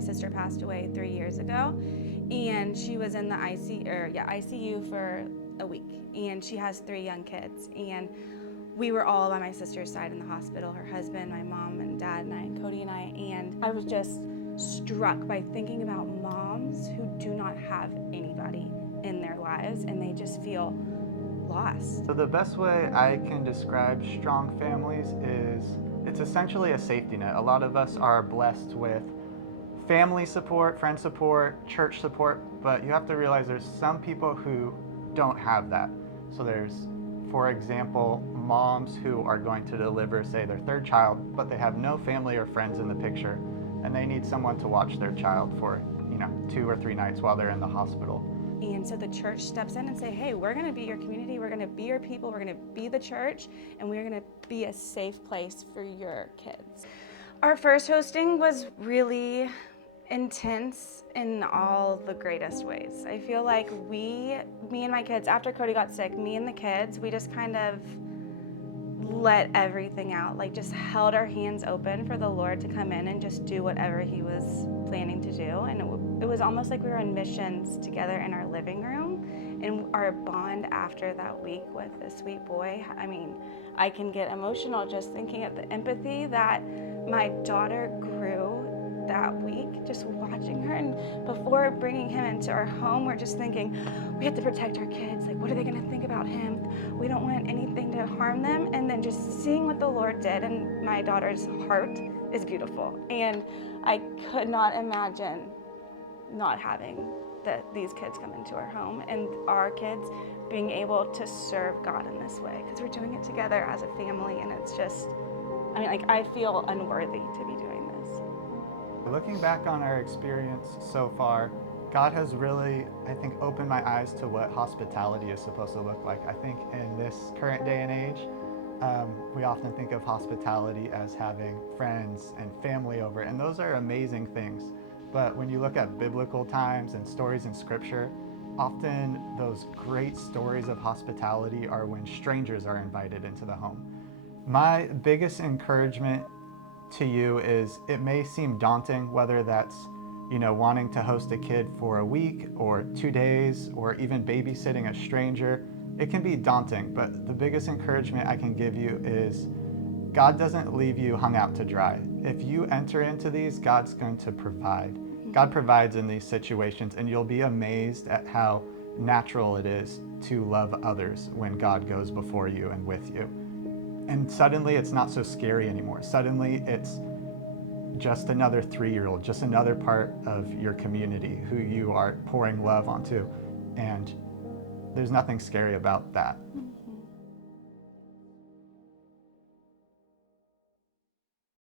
My sister passed away 3 years ago, and she was in the ICU for a week, and she has 3 young kids, and we were all by my sister's side in the hospital, her husband, my mom and dad and I, Cody and I, and I was just struck by thinking about moms who do not have anybody in their lives, and they just feel lost. So the best way I can describe strong families is it's essentially a safety net. A lot of us are blessed with family support, friend support, church support, but you have to realize there's some people who don't have that. So there's, for example, moms who are going to deliver, say, their 3rd child, but they have no family or friends in the picture, and they need someone to watch their child for, 2 or 3 nights while they're in the hospital. And so the church steps in and say, hey, we're going to be your community, we're going to be your people, we're going to be the church, and we're going to be a safe place for your kids. Our first hosting was really intense in all the greatest ways. I feel like me and my kids, after Cody got sick, me and the kids, we just kind of let everything out, like just held our hands open for the Lord to come in and just do whatever he was planning to do. And it was almost like we were on missions together in our living room. And our bond after that week with this sweet boy, I mean, I can get emotional just thinking of the empathy that my daughter grew that week, just watching her. And before bringing him into our home, we're just thinking, we have to protect our kids. Like, what are they going to think about him? We don't want anything to harm them. And then just seeing what the Lord did in my daughter's heart is beautiful. And I could not imagine not having these kids come into our home and our kids being able to serve God in this way, because we're doing it together as a family, and it's just, I feel unworthy to be doing this. Looking back on our experience so far, God has really, I think, opened my eyes to what hospitality is supposed to look like. I think in this current day and age, we often think of hospitality as having friends and family over, and those are amazing things. But when you look at biblical times and stories in Scripture, often those great stories of hospitality are when strangers are invited into the home. My biggest encouragement to you is it may seem daunting, whether that's wanting to host a kid for a week or 2 days or even babysitting a stranger. It can be daunting, but the biggest encouragement I can give you is God doesn't leave you hung out to dry. If you enter into these, God's going to provide. God provides in these situations, and you'll be amazed at how natural it is to love others when God goes before you and with you. And suddenly it's not so scary anymore. Suddenly it's just another 3-year-old, just another part of your community who you are pouring love onto. And there's nothing scary about that.